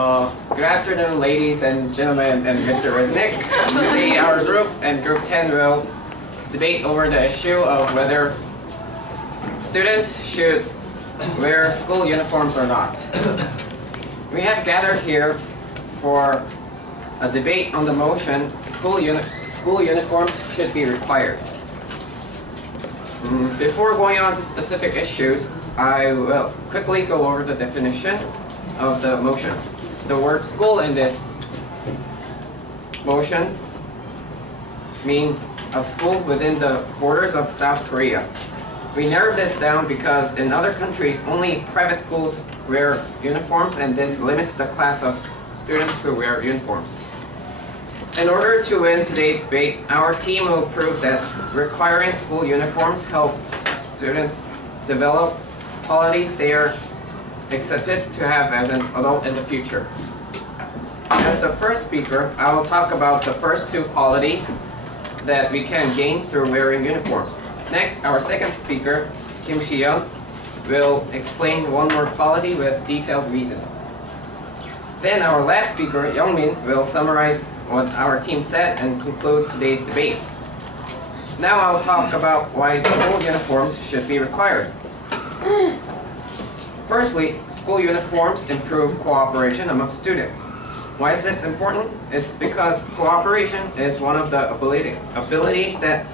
Good afternoon, ladies and gentlemen, and Mr. Reznick. Today, our group and Group 10 will debate over the issue of whether students should wear school uniforms or not. We have gathered here for a debate on the motion school uniforms should be required. Before going on to specific issues, I will quickly go over the definition of the motion. The word school in this motion means a school within the borders of South Korea. We narrowed this down because in other countries only private schools wear uniforms, and this limits the class of students who wear uniforms. In order to win today's debate, our team will prove that requiring school uniforms helps students develop qualities they are accepted to have as an adult in the future. As the first speaker, I will talk about the first two qualities that we can gain through wearing uniforms. Next, our second speaker, Kim Si-yeon, will explain one more quality with detailed reason. Then our last speaker, Young-min, will summarize what our team said and conclude today's debate. Now I'll talk about why school uniforms should be required. Firstly, school uniforms improve cooperation among students. Why is this important? It's because cooperation is one of the abilities that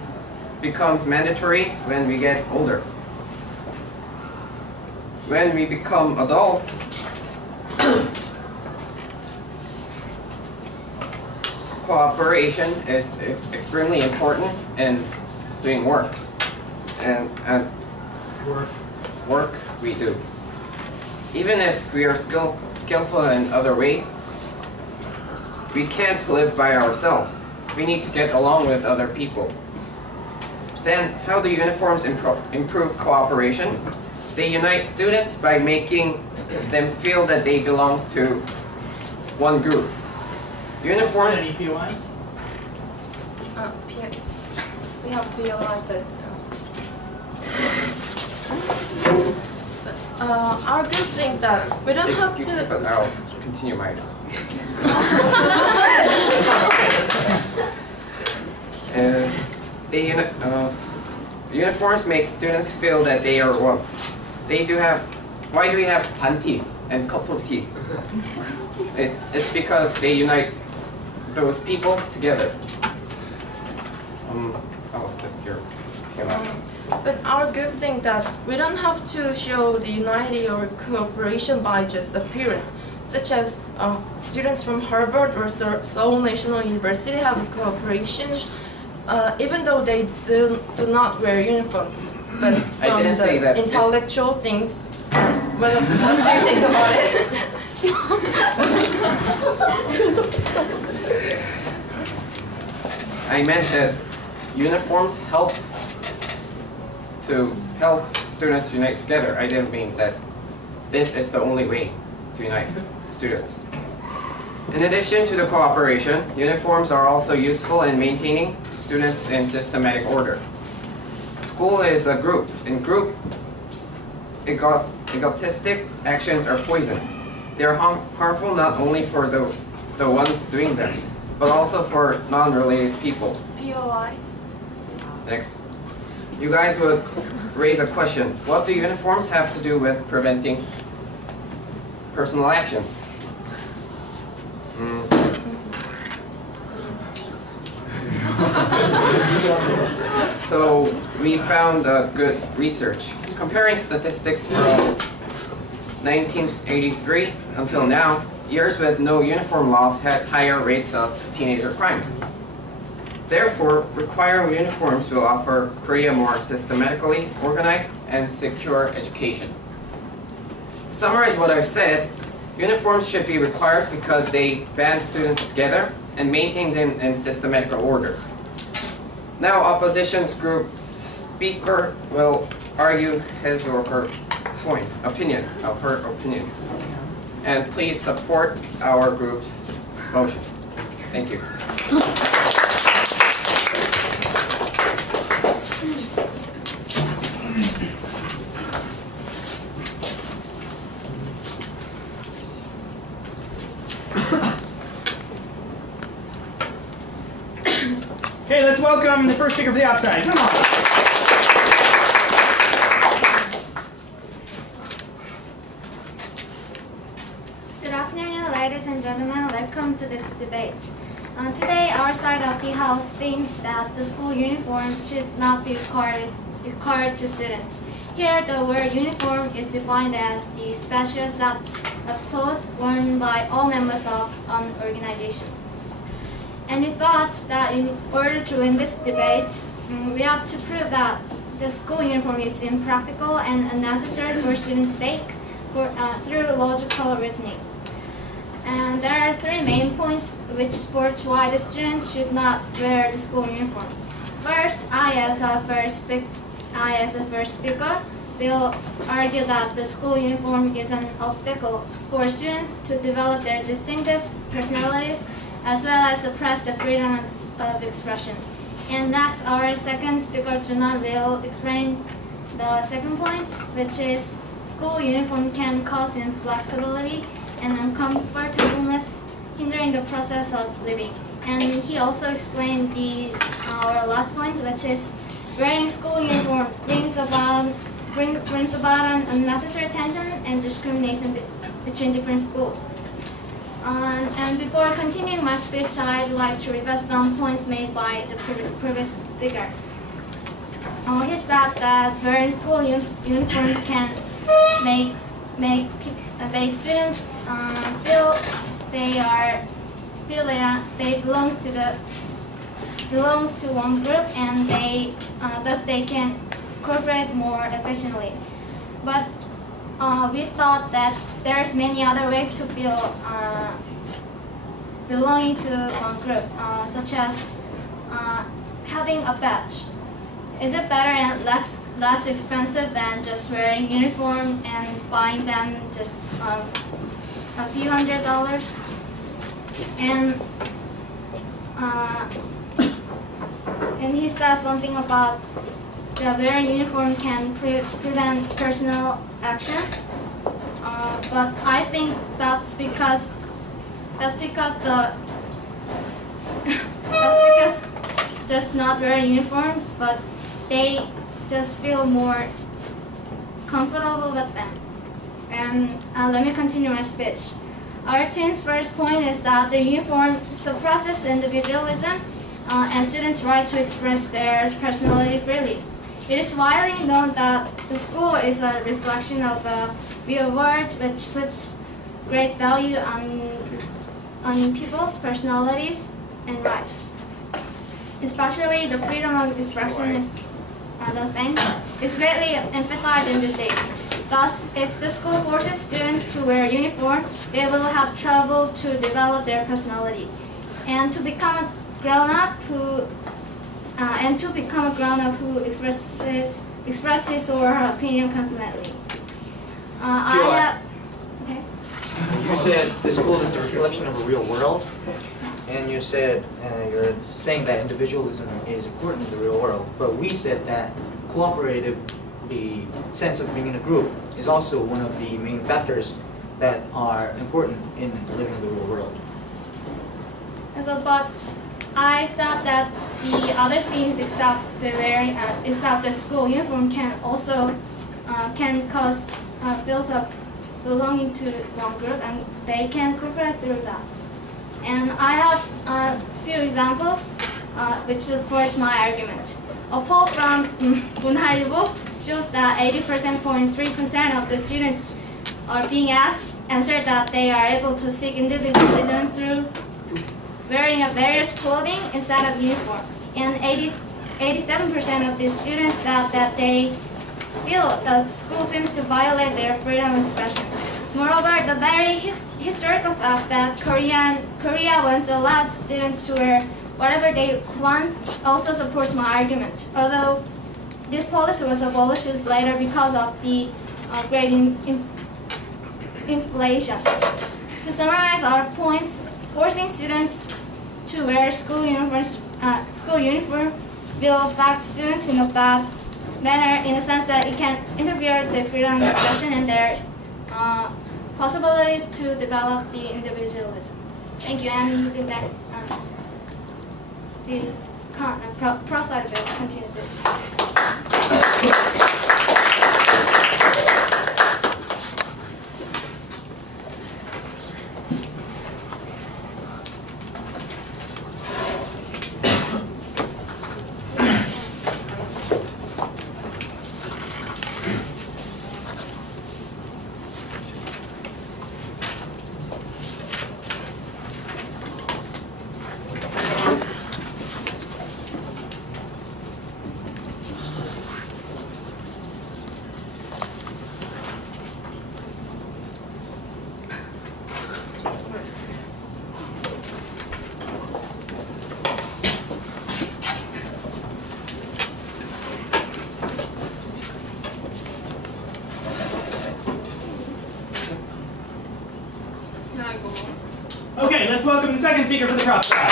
becomes mandatory when we get older. When we become adults, cooperation is extremely important in doing works and work we do. Even if we are skillful in other ways, we can't live by ourselves. We need to get along with other people. Then, how do uniforms improve cooperation? They unite students by making them feel that they belong to one group. Uniforms. Any POIs? We have POI that. Our group think that we don't have to. But I'll continue my. Uniforms make students feel that they are one. Why do we have 반티 and coupl티? It's because they unite those people together. But our group think that we don't have to show the unity or cooperation by just appearance, such as students from Harvard or Seoul National University have cooperations, even though they do not wear uniform. But from the intellectual things, what do you think about it? I meant that uniforms help students unite together. I didn't mean that this is the only way to unite students. In addition to the cooperation, uniforms are also useful in maintaining students in systematic order. School is a group. In groups, egotistic actions are poison. They are harmful not only for the ones doing them, but also for non-related people. POI. Next. You guys would raise a question. What do uniforms have to do with preventing personal actions? So we found good research. Comparing statistics from 1983 until now, years with no uniform laws had higher rates of teenager crimes. Therefore, requiring uniforms will offer Korea more systematically organized and secure education. To summarize what I've said, uniforms should be required because they band students together and maintain them in systematic order. Now, opposition's group speaker will argue his or her opinion. And please support our group's motion. Thank you. welcome the first speaker for the outside. Come on. Good afternoon, ladies and gentlemen. Welcome to this debate. Today, our side of the House thinks that the school uniform should not be required to students. Here, the word uniform is defined as the special sets of clothes worn by all members of an organization. And we thought that in order to win this debate, we have to prove that the school uniform is impractical and unnecessary for students' sake through logical reasoning. And there are three main points which support why the students should not wear the school uniform. First, I as a first speaker will argue that the school uniform is an obstacle for students to develop their distinctive personalities as well as suppress the freedom of expression. And next, our second speaker, Junhan, will explain the second point, which is school uniform can cause inflexibility and uncomfortableness, hindering the process of living. And he also explained our last point, which is wearing school uniform brings about an unnecessary tension and discrimination between different schools. And before continuing my speech, I'd like to revisit some points made by the previous speaker. He said that wearing school uniforms can make students feel they belongs to one group, and thus they can cooperate more efficiently. But we thought that there's many other ways to feel belonging to one group, such as having a badge. Is it better and less expensive than just wearing uniform and buying them just a few $100s? And he says something about that wearing uniform can prevent personal actions, but I think that's because just not wearing uniforms, but they just feel more comfortable with them. And let me continue my speech. Our team's first point is that the uniform suppresses individualism and students' right to express their personality freely. It is widely known that the school is a reflection of a real world which puts great value on people's personalities and rights. Especially the freedom of expression is greatly emphasized in these days. Thus, if the school forces students to wear a uniform, they will have trouble to develop their personality. And to become a grown-up who expresses his or her opinion confidently. You said the school is the reflection of a real world, and you said you're saying that individualism is important in the real world. But we said that cooperative, the sense of being in a group, is also one of the main factors that are important in living in the real world. So, but I thought that the other things except the school uniform can also can cause feels of belonging to one group, and they can cooperate through that. And I have a few examples which supports my argument. A poll from Bunharibo shows that 80.3% of the students are being answered that they are able to seek individualism through wearing a various clothing instead of uniform. And 87% of the students that they feel that school seems to violate their freedom of expression. Moreover, the very historical fact that Korea once allowed students to wear whatever they want also supports my argument. Although this policy was abolished later because of the great inflation. To summarize our points, forcing students to wear school uniform will affect students in a bad manner, in the sense that it can interfere with their freedom of expression and their possibilities to develop the individualism. Thank you, and with that, the pro side will continue this. Okay, let's welcome the second speaker for the prop side.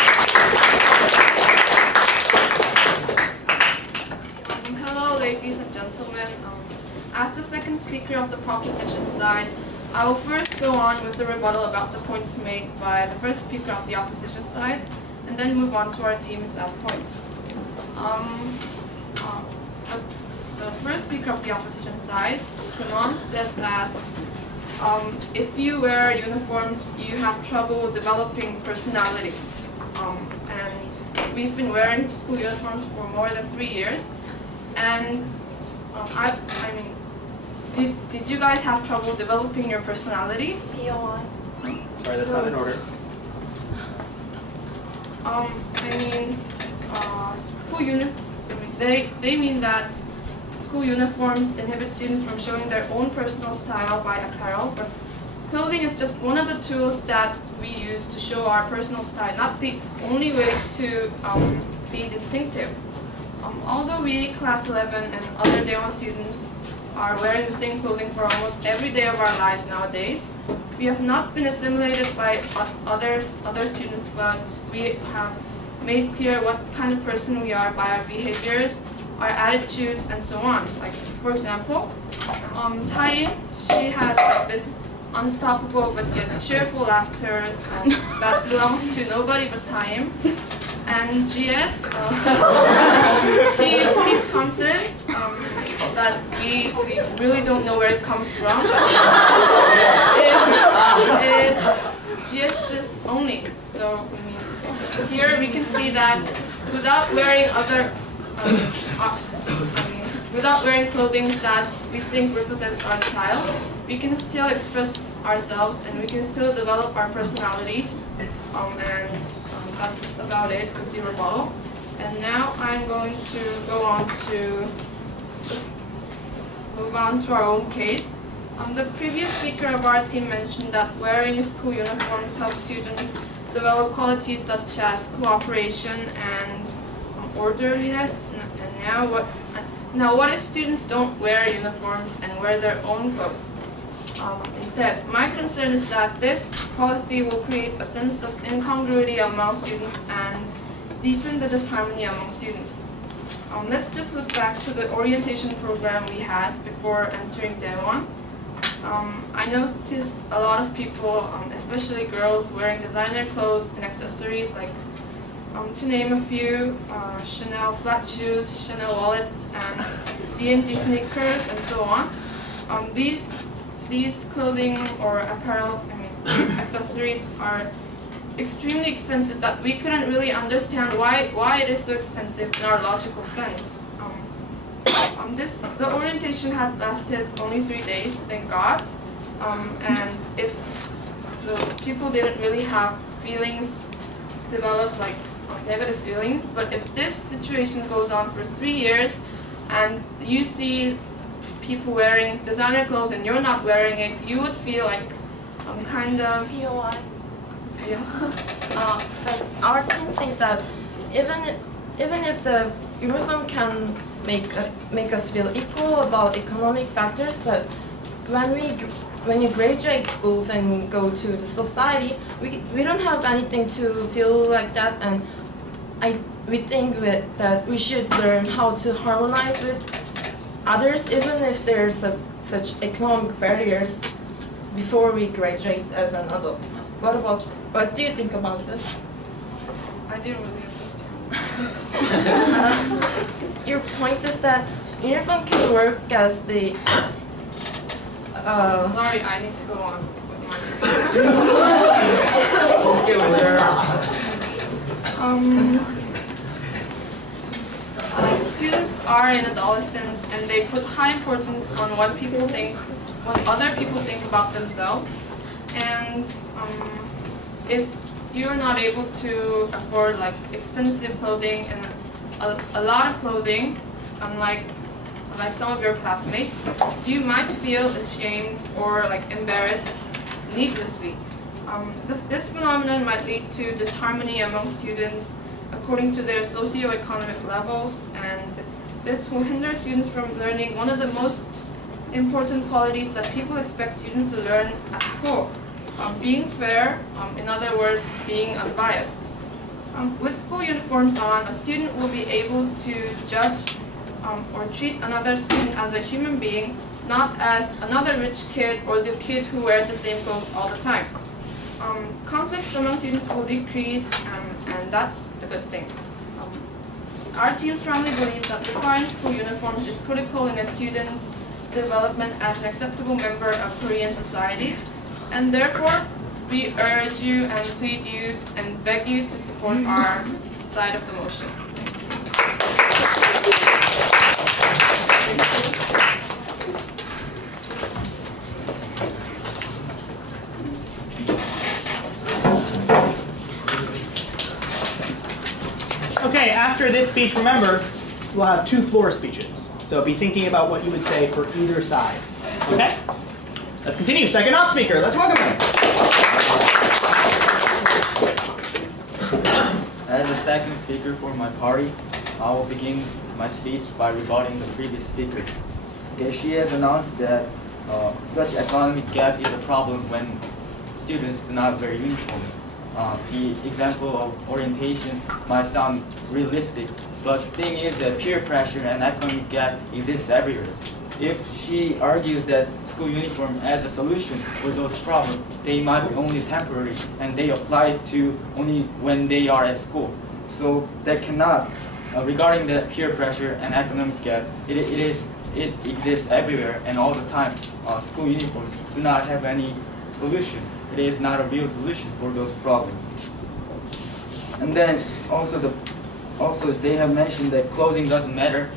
Hello, ladies and gentlemen. As the second speaker of the proposition side, I will first go on with the rebuttal about the points made by the first speaker of the opposition side, and then move on to our team's last point. The first speaker of the opposition side, Kunon, said that if you wear uniforms, you have trouble developing personality. And we've been wearing school uniforms for more than 3 years. And I mean, did you guys have trouble developing your personalities? POI. Sorry, that's not in order. I mean, they mean that school uniforms inhibit students from showing their own personal style by apparel, but clothing is just one of the tools that we use to show our personal style, not the only way to be distinctive. Although we, class 11 and other Daewon students, are wearing the same clothing for almost every day of our lives nowadays, we have not been assimilated by other students, but we have made clear what kind of person we are by our behaviors, our attitudes, and so on. Like, for example, Tae, she has like this unstoppable but yet cheerful laughter that belongs to nobody but Tae. And GS, his confidence that we really don't know where it comes from. It's GS's only. So I mean, here we can see that without wearing without wearing clothing that we think represents our style, we can still express ourselves and we can still develop our personalities. That's about it with the rebuttal. And now I'm going to move on to our own case. The previous speaker of our team mentioned that wearing school uniforms helps students develop qualities such as cooperation and orderliness. And now what if students don't wear uniforms and wear their own clothes? Instead, my concern is that this policy will create a sense of incongruity among students and deepen the disharmony among students. Let's just look back to the orientation program we had before entering Daewon. I noticed a lot of people, especially girls, wearing designer clothes and accessories like, to name a few, Chanel flat shoes, Chanel wallets, and D&D sneakers, and so on. These clothing or apparel, these accessories are extremely expensive that we couldn't really understand why it is so expensive in our logical sense. The orientation had lasted only 3 days, thank God. And if the people didn't really have feelings developed, like negative feelings, but if this situation goes on for 3 years and you see people wearing designer clothes and you're not wearing it, you would feel like kind of POI. yes. But our team thinks that even if the uniform can make us feel equal about economic factors, but when you graduate schools and go to the society, we don't have anything to feel like that, and we think that we should learn how to harmonize with others, even if there's such economic barriers before we graduate as an adult. What do you think about this? I didn't really understand. Your point is that uniform can work as the Sorry, I need to go on with my. Like students are in adolescence and they put high importance on what other people think about themselves, and if you're not able to afford like expensive clothing and a lot of clothing, unlike some of your classmates, you might feel ashamed or like embarrassed needlessly. This phenomenon might lead to disharmony among students according to their socioeconomic levels, and this will hinder students from learning one of the most important qualities that people expect students to learn at school. Being fair, in other words, being unbiased. With school uniforms on, a student will be able to judge or treat another student as a human being, not as another rich kid or the kid who wears the same clothes all the time. Conflicts among students will decrease, and that's a good thing. Our team strongly believes that requiring school uniforms is critical in a student's development as an acceptable member of Korean society, and therefore we urge you and plead you and beg you to support our side of the motion. Okay, after this speech, remember, we'll have 2 floor speeches. So be thinking about what you would say for either side. Okay? Let's continue. Second op speaker. Let's welcome him. As the second speaker for my party, I will begin my speech by rebutting the previous speaker. Okay, she has announced that such economic gap is a problem when students do not wear uniform. The example of orientation might sound realistic, but the thing is that peer pressure and economic gap exists everywhere. If she argues that school uniform as a solution for those problems, they might be only temporary and they apply to only when they are at school. So that cannot, regarding the peer pressure and economic gap, it exists everywhere and all the time. School uniforms do not have any solution. It is not a real solution for those problems. And then also they have mentioned that clothing doesn't matter.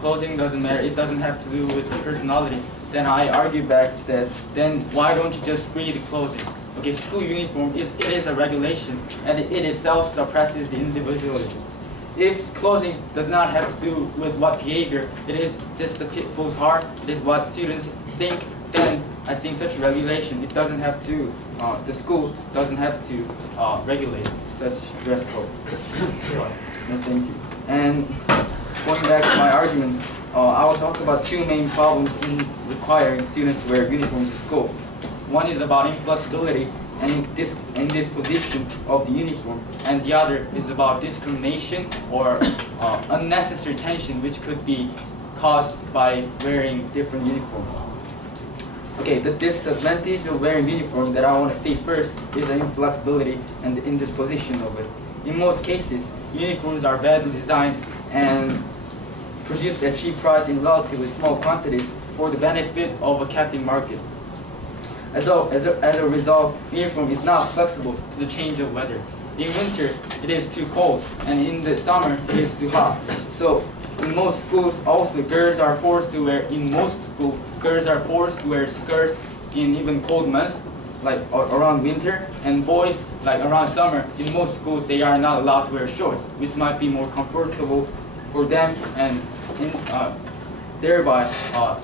Clothing doesn't matter. It doesn't have to do with the personality. Then I argue back that then why don't you just free the clothing? Okay, school uniform is a regulation and it itself suppresses the individualism. If clothing does not have to do with what behavior, it is just the people's heart, it is what students think, then I think such regulation, it doesn't have to, the school doesn't have to regulate such dress code. No, thank you. And going back to my argument, I will talk about 2 main problems in requiring students to wear uniforms to school. One is about inflexibility and indisposition of the uniform, and the other is about discrimination or unnecessary tension which could be caused by wearing different uniforms. Okay, the disadvantage of wearing uniform that I want to say first is the inflexibility and the indisposition of it. In most cases, uniforms are badly designed and produced at cheap price in relatively small quantities for the benefit of a captive market. As a result, uniform is not flexible to the change of weather. In winter, it is too cold, and in the summer, it is too hot. So, in most schools, also girls are forced to wear skirts in even cold months, like around winter, and boys, like around summer. In most schools, they are not allowed to wear shorts, which might be more comfortable for them, and thereby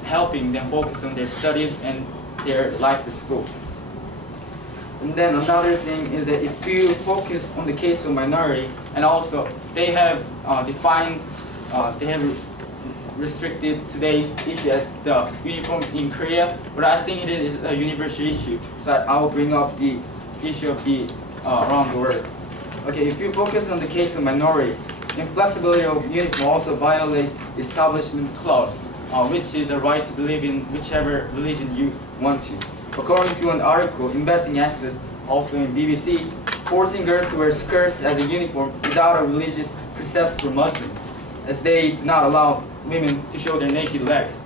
helping them focus on their studies and their life at school. And then another thing is that if you focus on the case of minority, and also they have restricted today's issue as the uniforms in Korea, but I think it is a universal issue, so I will bring up the issue of the around the world. Okay, if you focus on the case of minority, inflexibility of uniform also violates establishment clause, which is a right to believe in whichever religion you want to. According to an article, Investing Access, also in BBC, forcing girls to wear skirts as a uniform without a religious precepts for Muslims, as they do not allow women to show their naked legs.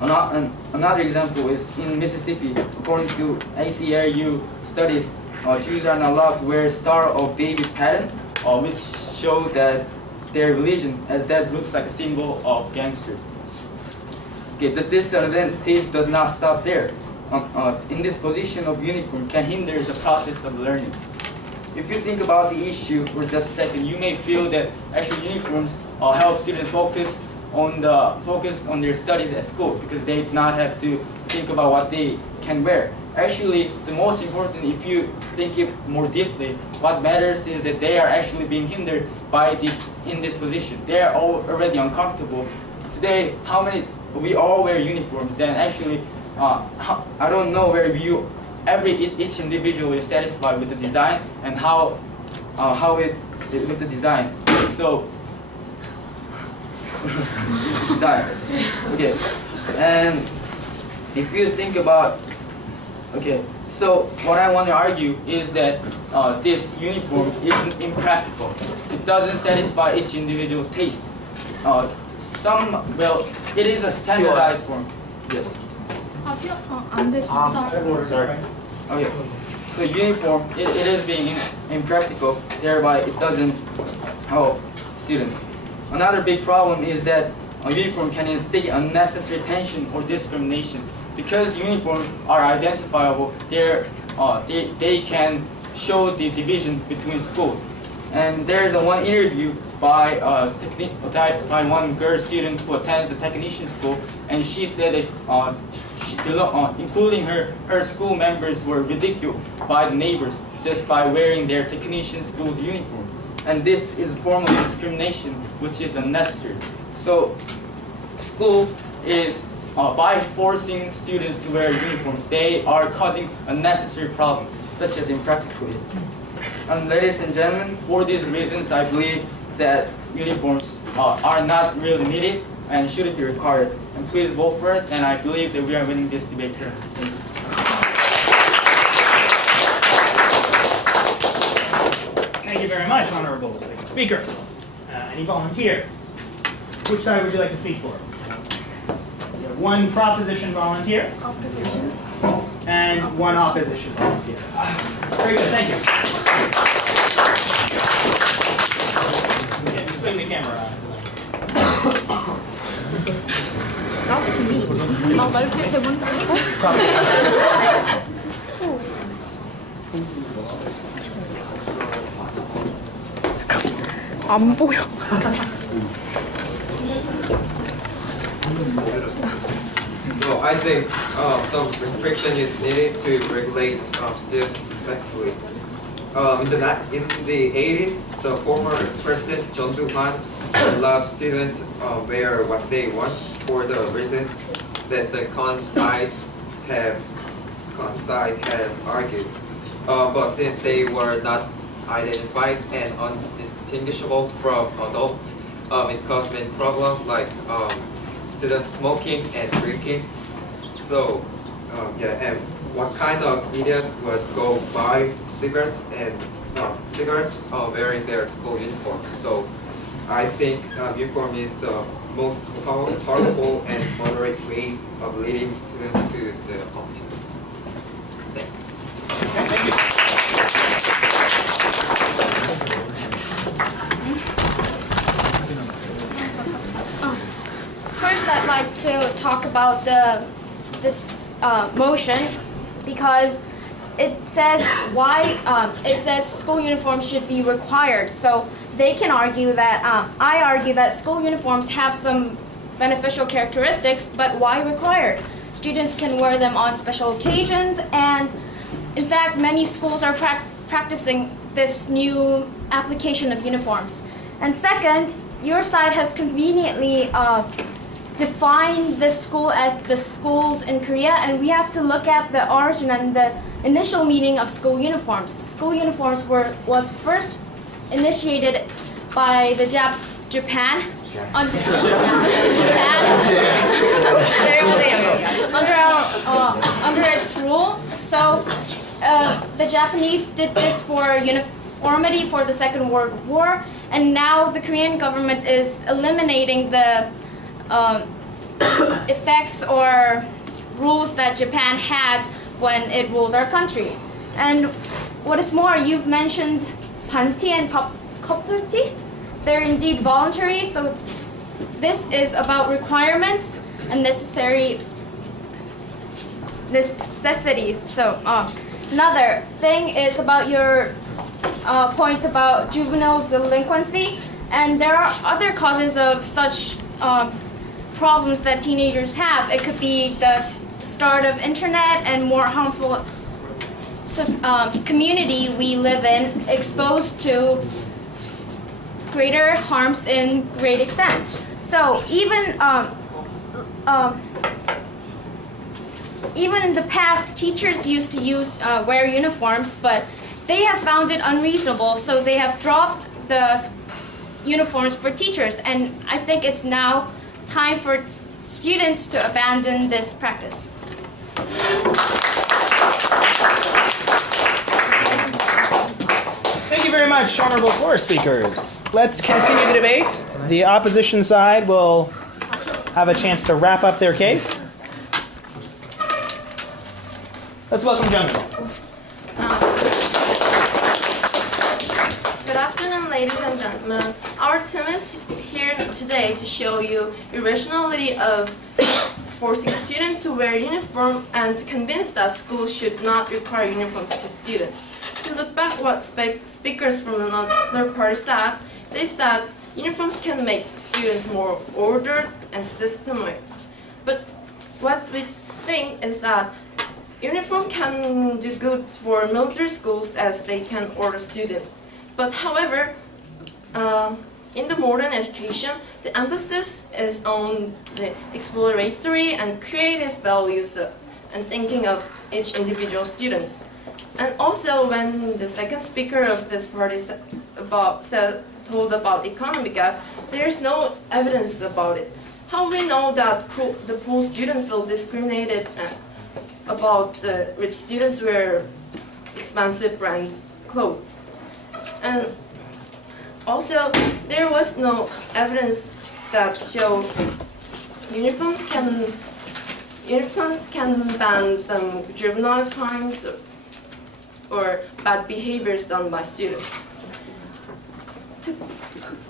Another example is in Mississippi, according to ACLU studies, Jews are not allowed to wear Star of David pattern, which show that their religion, as that looks like a symbol of gangsters. Okay, the disadvantage does not stop there. In this position of uniform can hinder the process of learning. If you think about the issue for just a second, you may feel that actually uniforms help students focus on their studies at school because they do not have to think about what they can wear. Actually, the most important, if you think it more deeply, what matters is that they are actually being hindered by in this position. They are already uncomfortable. Today, we all wear uniforms, and actually, I don't know where each individual is satisfied with the design and how with the design. So. Design. Okay, and if you think about, okay, so what I want to argue is that this uniform is impractical. It doesn't satisfy each individual's taste. It is a standardized form. Yes. Sorry. Okay. So uniform, it is being impractical. Thereby, it doesn't help students. Another big problem is that a uniform can instigate unnecessary tension or discrimination. Because uniforms are identifiable, they can show the division between schools. And there is one interview by one girl student who attends a technician school, and she said that including her school members were ridiculed by the neighbors just by wearing their technician school's uniform. And this is a form of discrimination which is unnecessary. So school is, by forcing students to wear uniforms, they are causing unnecessary problems, such as impracticality. And ladies and gentlemen, for these reasons, I believe that uniforms are not really needed and shouldn't be required. And please vote for us, and I believe that we are winning this debate currently. Thank you. Thank you very much, Honorable Speaker. Any volunteers? Which side would you like to speak for? We have one proposition volunteer. Opposition. And one opposition volunteer. Very good, thank you. Okay, swing the camera around. That's me. I'll vote it to one. 안 보여. No, I think some restriction is needed to regulate students effectively. In the 80s, the former President John Doo-han allowed students wear what they want for the reasons that the side has argued. But since they were not identified and undistinguishable from adults, it caused many problems like students smoking and drinking. So and what kind of idiot would go buy cigarettes wearing their school uniform? So I think uniform is the most powerful and moderate way of leading students to the optimum. Thanks. Thank you. First, I'd like to talk about this motion because it says it says school uniforms should be required. So they can argue that I argue that school uniforms have some beneficial characteristics, but why required? Students can wear them on special occasions, and in fact, many schools are practicing this new application of uniforms. And second, your side has conveniently defined the school as the schools in Korea, and we have to look at the origin and the initial meaning of school uniforms. School uniforms was first initiated by the Japan under its rule. So the Japanese did this uniformity for the Second World War, and now the Korean government is eliminating the effects or rules that Japan had when it ruled our country. And what is more, you've mentioned panti and coupleti. They're indeed voluntary, so this is about requirements and necessities. So another thing is about your point about juvenile delinquency, and there are other causes of such problems that teenagers have. It could be the start of internet and more harmful community we live in, exposed to greater harms in great extent. So even in the past, teachers used to wear uniforms, but they have found it unreasonable, so they have dropped the uniforms for teachers. And I think it's now time for students to abandon this practice. Thank you very much, honorable floor speakers. Let's continue the debate. The opposition side will have a chance to wrap up their case. Let's welcome Jungwoo. Good afternoon, ladies and gentlemen. Our team is here today to show you irrationality of forcing students to wear uniform and to convince that schools should not require uniforms to students. To look back what speakers from another party said, they said uniforms can make students more ordered and systemized. But what we think is that uniform can do good for military schools as they can order students. But however, in the modern education, the emphasis is on the exploratory and creative values and thinking of each individual student. And also, when the second speaker of this party told about economy gap, there is no evidence about it. How we know that the poor students feel discriminated about rich students wear expensive brands clothes? And also, there was no evidence that show uniforms can ban some juvenile crimes or bad behaviors done by students.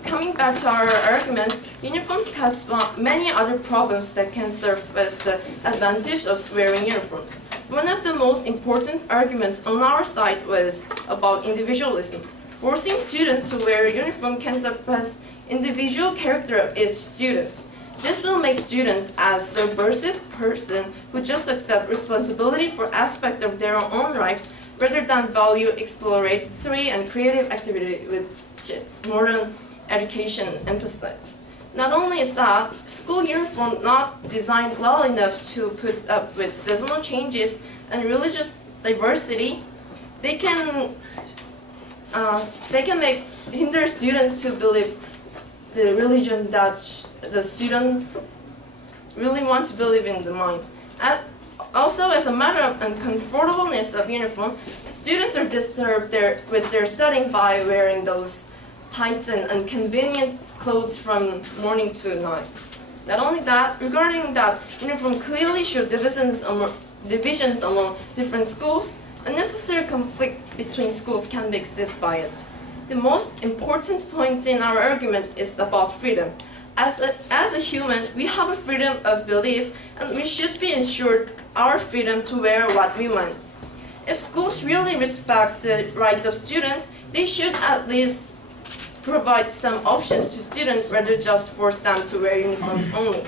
Coming back to our argument, uniforms has many other problems that can serve as the advantage of wearing uniforms. One of the most important arguments on our side was about individualism. Forcing students to wear a uniform can suppress individual character of each student. This will make students as subversive person who just accept responsibility for aspects of their own lives rather than value exploratory and creative activity which modern education emphasizes. Not only is that, school uniform not designed well enough to put up with seasonal changes and religious diversity, they can hinder students to believe the religion that the student really want to believe in the mind. Also, as a matter of uncomfortableness of uniform, students are disturbed with their studying by wearing those tight and inconvenient clothes from morning to night. Not only that, regarding that uniform clearly show divisions among different schools, unnecessary conflict between schools can be exist by it. The most important point in our argument is about freedom. As a human, we have a freedom of belief, and we should be ensured our freedom to wear what we want. If schools really respect the rights of students, they should at least provide some options to students rather just force them to wear uniforms only.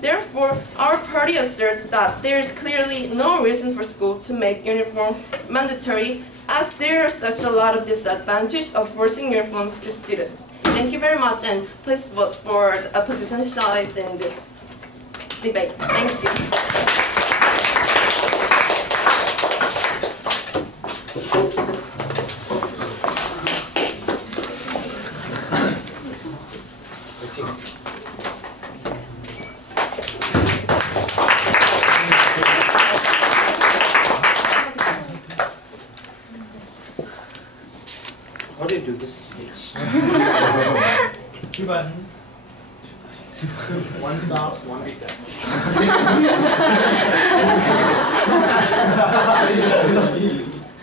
Therefore, our party asserts that there is clearly no reason for schools to make uniform mandatory, as there are such a lot of disadvantages of forcing uniforms to students. Thank you very much, and please vote for the opposition side in this debate. Thank you. speech. 2 buttons. 1 stops, 1 resets.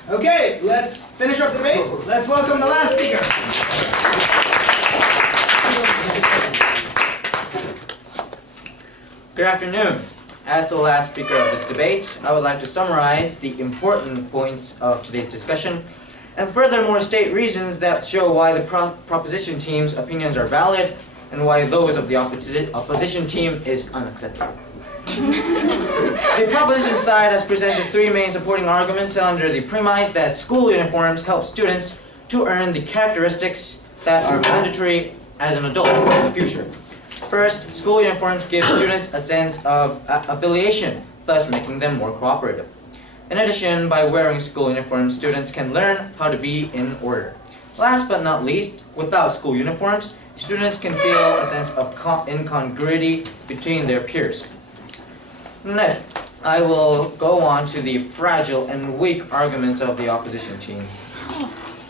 Okay, let's finish up the debate. Let's welcome the last speaker. Good afternoon. As the last speaker of this debate, I would like to summarize the important points of today's discussion and furthermore state reasons that show why the proposition team's opinions are valid and why those of the opposition team is unacceptable. The proposition side has presented 3 main supporting arguments under the premise that school uniforms help students to earn the characteristics that are mandatory as an adult in the future. First, school uniforms give students a sense of affiliation, thus making them more cooperative. In addition, by wearing school uniforms, students can learn how to be in order. Last but not least, without school uniforms, students can feel a sense of incongruity between their peers. Next, I will go on to the fragile and weak arguments of the opposition team.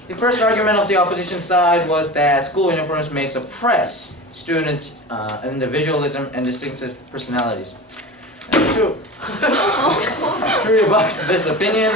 The first argument of the opposition side was that school uniforms may suppress students' individualism and distinctive personalities. To rebut this opinion,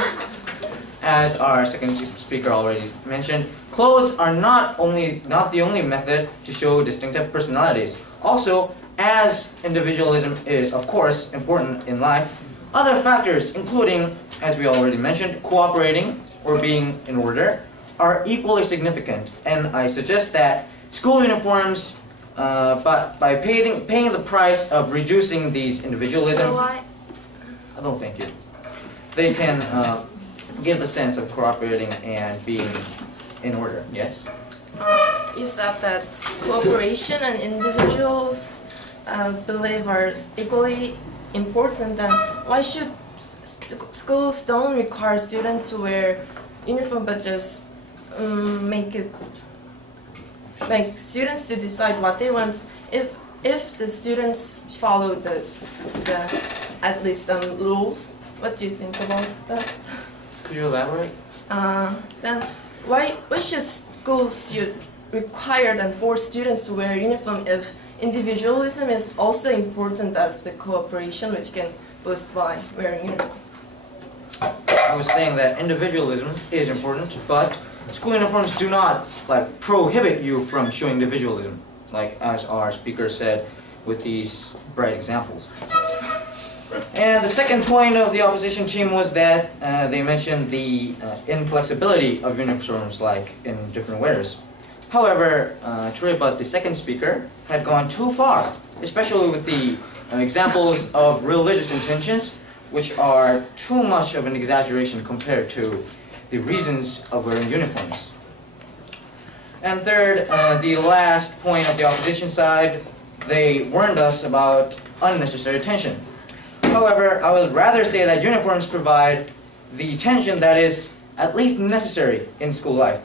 as our second speaker already mentioned, clothes are not the only method to show distinctive personalities. Also, as individualism is, of course, important in life, other factors, including, as we already mentioned, cooperating or being in order, are equally significant. And I suggest that school uniforms, by paying the price of reducing these individualism, no, thank you. They can give the sense of cooperating and being in order. Yes? You said that cooperation and individuals believe are equally important. Then why should schools don't require students to wear uniform, but just make students to decide what they want? If the students follow the at least some rules, what do you think about that? Could you elaborate? Then why should schools require and force students to wear uniform if individualism is also important as the cooperation, which can boost by wearing uniforms? I was saying that individualism is important, but school uniforms do not prohibit you from showing individualism, like as our speaker said with these bright examples. And the second point of the opposition team was that they mentioned the inflexibility of uniforms, like in different wears. However, to rebut, the second speaker had gone too far, especially with the examples of religious intentions, which are too much of an exaggeration compared to the reasons of wearing uniforms. And third, the last point of the opposition side, they warned us about unnecessary tension. However, I would rather say that uniforms provide the tension that is at least necessary in school life.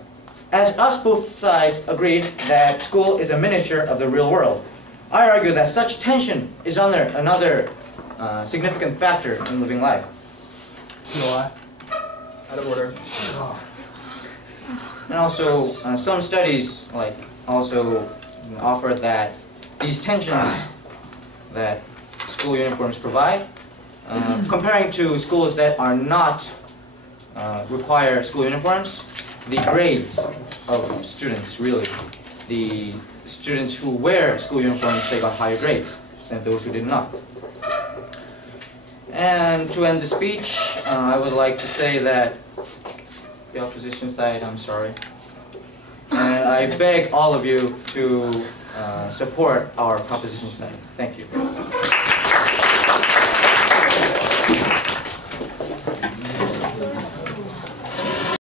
As us both sides agreed that school is a miniature of the real world, I argue that such tension is another significant factor in living life. Why? Out of order. And also, some studies also offer that these tensions that school uniforms provide, comparing to schools that are not require school uniforms, the grades of students, really, the students who wear school uniforms, they got higher grades than those who did not. And to end the speech, I would like to say that the opposition side, I'm sorry. And I beg all of you to support our proposition side. Thank you.